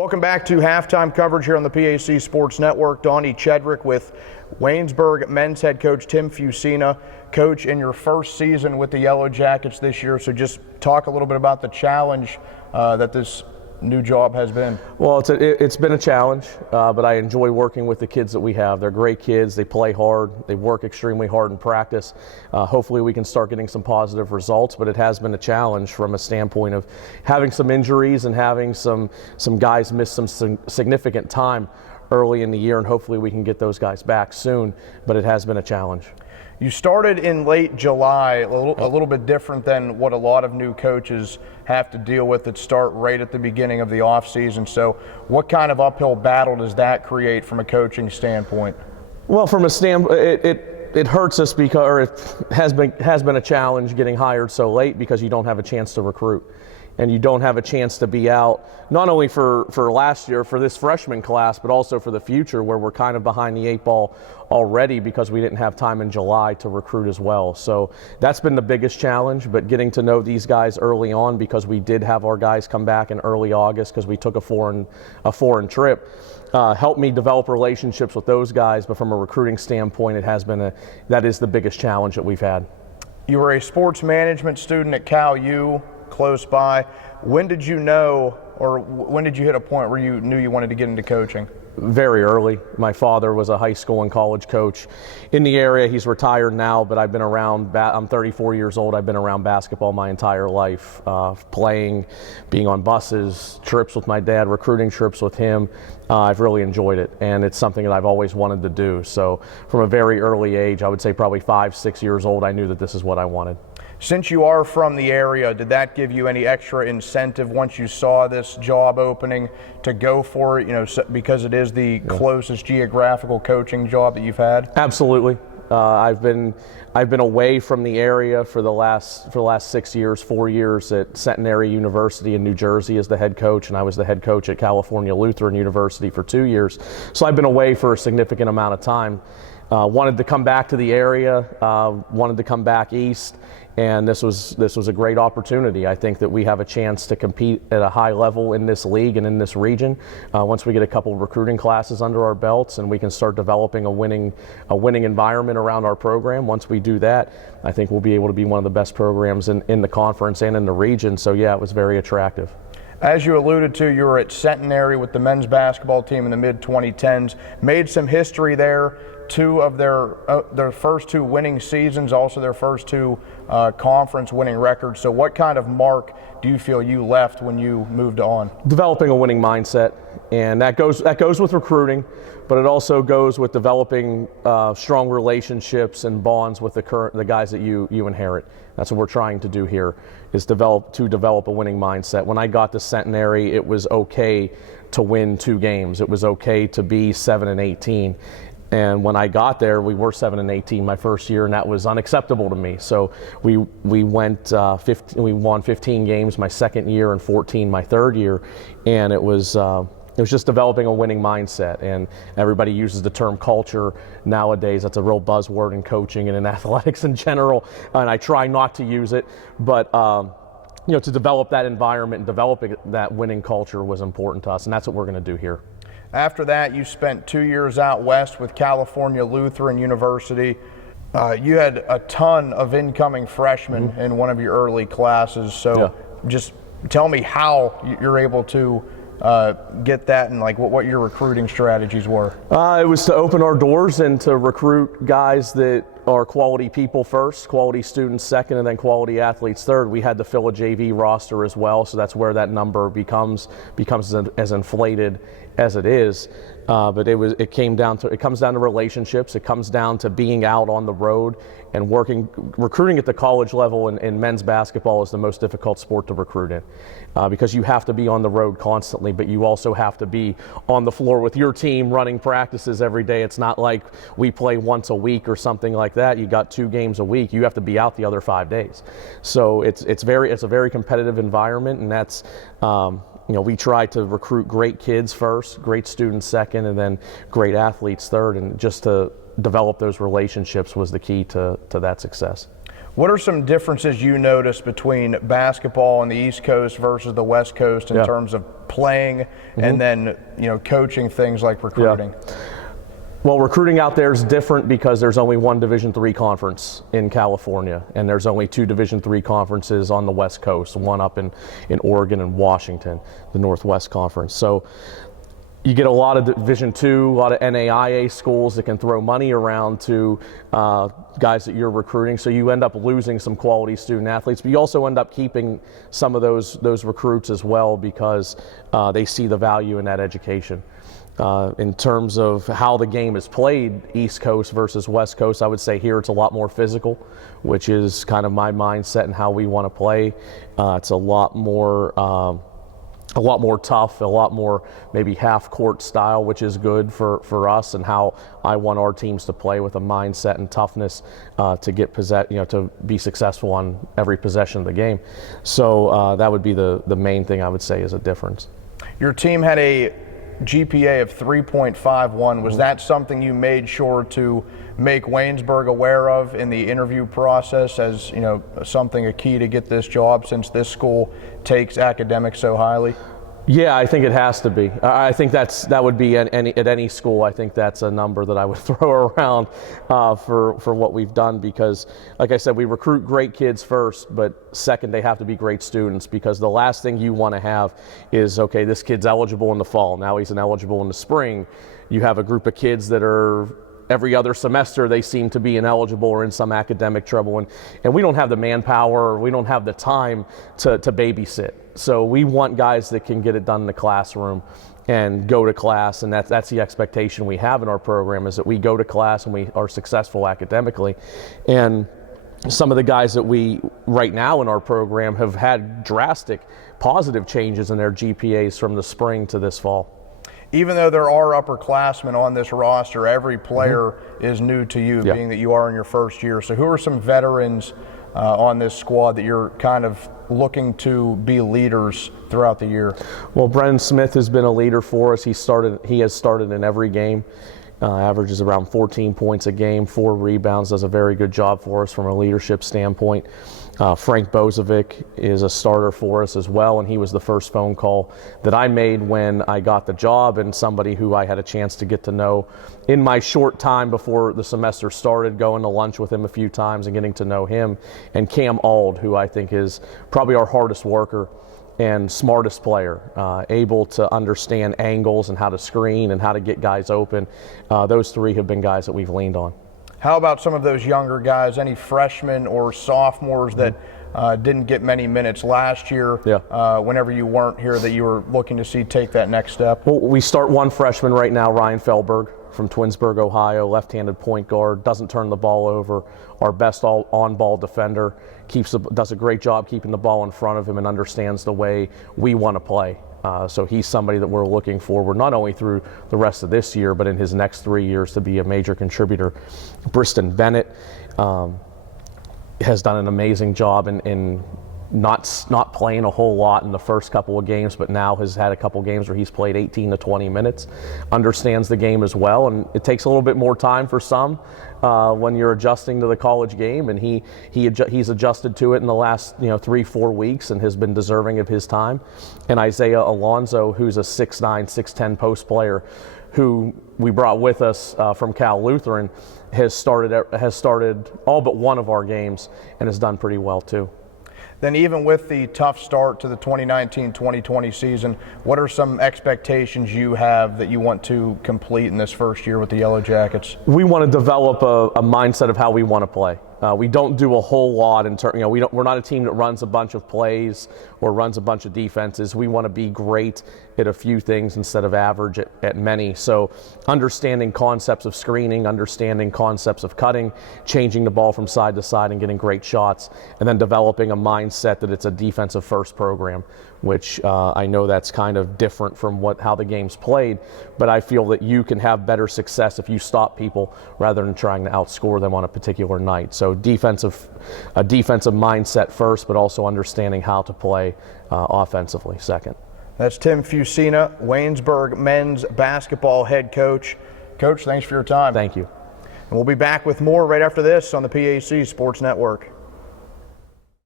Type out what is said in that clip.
Welcome back to halftime coverage here on the PAC Sports Network. Donnie Chedrick with Waynesburg men's head coach Tim Fusina. Coach, in your first season with the Yellow Jackets this year, so just talk a little bit about the challenge that this new job has been. Well, it's been a challenge, but I enjoy working with the kids that we have. They're great kids. They play hard. They work extremely hard in practice. Hopefully we can start getting some positive results, but it has been a challenge from a standpoint of having some injuries and having some guys miss some significant time early in the year, and hopefully we can get those guys back soon, but it has been a challenge. You started in late July, a little bit different than what a lot of new coaches have to deal with that start right at the beginning of the offseason. So what kind of uphill battle does that create from a coaching standpoint? Well, from a standpoint, it hurts us because, or it has been a challenge getting hired so late because you don't have a chance to recruit. And you don't have a chance to be out, not only for last year, for this freshman class, but also for the future, where we're kind of behind the 8 ball already because we didn't have time in July to recruit as well. So that's been the biggest challenge, but getting to know these guys early on, because we did have our guys come back in early August because we took a foreign trip, helped me develop relationships with those guys. But from a recruiting standpoint, that is the biggest challenge that we've had. You were a sports management student at Cal U, close by. When did you know, or when did you hit a point where you knew you wanted to get into coaching? Very early. My father was a high school and college coach in the area. He's retired now, but I've been around, I'm 34 years old. I've been around basketball my entire life, playing, being on buses, trips with my dad, recruiting trips with him. I've really enjoyed it, and it's something that I've always wanted to do. So from a very early age, I would say probably 5, 6 years old, I knew that this is what I wanted. Since you are from the area, did that give you any extra incentive once you saw this job opening to go for it, because it is the closest geographical coaching job that you've had? Absolutely. I've been away from the area for the last 6 years, 4 years at Centenary University in New Jersey as the head coach, and I was the head coach at California Lutheran University for 2 years. So I've been away for a significant amount of time. Wanted to come back to the area, wanted to come back east, and this was a great opportunity. I think that we have a chance to compete at a high level in this league and in this region once we get a couple of recruiting classes under our belts and we can start developing a winning environment around our program. Once we do that, I think we'll be able to be one of the best programs in the conference and in the region. So yeah, it was very attractive. As you alluded to, you were at Centenary with the men's basketball team in the mid-2010s, made some history there. 2 of their first 2 winning seasons, also their first 2 conference winning records. So what kind of mark do you feel you left when you moved on? Developing a winning mindset, and that goes with recruiting, but it also goes with developing strong relationships and bonds with the guys that you inherit. That's what we're trying to do here, is develop a winning mindset. When I got to Centenary, it was okay to win 2 games. It was okay to be 7-18. And when I got there, we were 7-18 my first year, and that was unacceptable to me. So we won 15 games my second year and 14 my third year, and it was just developing a winning mindset. And everybody uses the term culture nowadays. That's a real buzzword in coaching and in athletics in general, and I try not to use it, but to develop that environment and developing that winning culture was important to us, and that's what we're going to do here. After that, you spent 2 years out west with California Lutheran University. You had a ton of incoming freshmen in one of your early classes. So just tell me how you're able to get that, and what your recruiting strategies were. It was to open our doors and to recruit guys that are quality people first, quality students second, and then quality athletes third. We had to fill a JV roster as well, so that's where that number becomes as inflated as it is. But it comes down to relationships. It comes down to being out on the road and recruiting at the college level in men's basketball is the most difficult sport to recruit in, because you have to be on the road constantly, but you also have to be on the floor with your team running practices every day. It's not like we play once a week or something like that. You got 2 games a week. You have to be out the other 5 days. So it's a very competitive environment, and that's we try to recruit great kids first, great students second, and then great athletes third, and just to develop those relationships was the key to that success. What are some differences you notice between basketball on the East Coast versus the West Coast in terms of playing and then, coaching things like recruiting? Yeah. Well, recruiting out there is different because there's only one Division III conference in California, and there's only two Division III conferences on the West Coast, one up in Oregon and Washington, the Northwest Conference. So you get a lot of Division II, a lot of NAIA schools that can throw money around to guys that you're recruiting. So you end up losing some quality student athletes, but you also end up keeping some of those recruits as well because they see the value in that education. In terms of how the game is played, East Coast versus West Coast, I would say here it's a lot more physical, which is kind of my mindset and how we want to play. It's a lot more tough, a lot more maybe half-court style, which is good for us and how I want our teams to play with a mindset and toughness to get to be successful on every possession of the game. So that would be the main thing I would say is a difference. Your team had a GPA of 3.51. Was that something you made sure to make Waynesburg aware of in the interview process as, something a key to get this job since this school takes academics so highly? Yeah, I think it has to be. I think that would be at any school. I think that's a number that I would throw around for what we've done because, like I said, we recruit great kids first, but second, they have to be great students because the last thing you want to have is, okay, this kid's eligible in the fall, now he's ineligible in the spring. You have a group of kids that are every other semester they seem to be ineligible or in some academic trouble, and we don't have the manpower, or we don't have the time to babysit. So we want guys that can get it done in the classroom and go to class, and that's the expectation we have in our program is that we go to class and we are successful academically. And some of the guys that we right now in our program have had drastic positive changes in their GPAs from the spring to this fall. Even though there are upperclassmen on this roster, every player is new to you, being that you are in your first year. So who are some veterans on this squad that you're kind of looking to be leaders throughout the year? Well, Brennan Smith has been a leader for us. He has started in every game. Averages around 14 points a game, 4 rebounds, does a very good job for us from a leadership standpoint. Frank Bozovic is a starter for us as well, and he was the first phone call that I made when I got the job, and somebody who I had a chance to get to know in my short time before the semester started, going to lunch with him a few times and getting to know him. And Cam Ald, who I think is probably our hardest worker and smartest player, able to understand angles and how to screen and how to get guys open. Those three have been guys that we've leaned on. How about some of those younger guys, any freshmen or sophomores that didn't get many minutes last year, whenever you weren't here, that you were looking to see take that next step? Well, we start one freshman right now, Ryan Feldberg from Twinsburg, Ohio, left-handed point guard, doesn't turn the ball over, our best on-ball defender, does a great job keeping the ball in front of him and understands the way we want to play. So he's somebody that we're looking forward, not only through the rest of this year, but in his next 3 years to be a major contributor. Briston Bennett has done an amazing job in not playing a whole lot in the first couple of games, but now has had a couple games where he's played 18 to 20 minutes, understands the game as well, and it takes a little bit more time for some when you're adjusting to the college game, and he's adjusted to it in the last 3-4 weeks and has been deserving of his time. And Isaiah Alonso, who's a 6'9", 6'10" post player, who we brought with us from Cal Lutheran, has started all but one of our games and has done pretty well too. Then even with the tough start to the 2019-2020 season, what are some expectations you have that you want to complete in this first year with the Yellow Jackets? We want to develop a mindset of how we want to play. We don't do a whole lot in terms, we're not a team that runs a bunch of plays or runs a bunch of defenses. We want to be great at a few things instead of average at many. So understanding concepts of screening, understanding concepts of cutting, changing the ball from side to side and getting great shots, and then developing a mindset that it's a defensive first program, which I know that's kind of different from how the game's played, but I feel that you can have better success if you stop people rather than trying to outscore them on a particular night. So a defensive mindset first, but also understanding how to play offensively second. That's Tim Fusina, Waynesburg men's basketball head coach. Coach, thanks for your time. Thank you. And we'll be back with more right after this on the PAC Sports Network.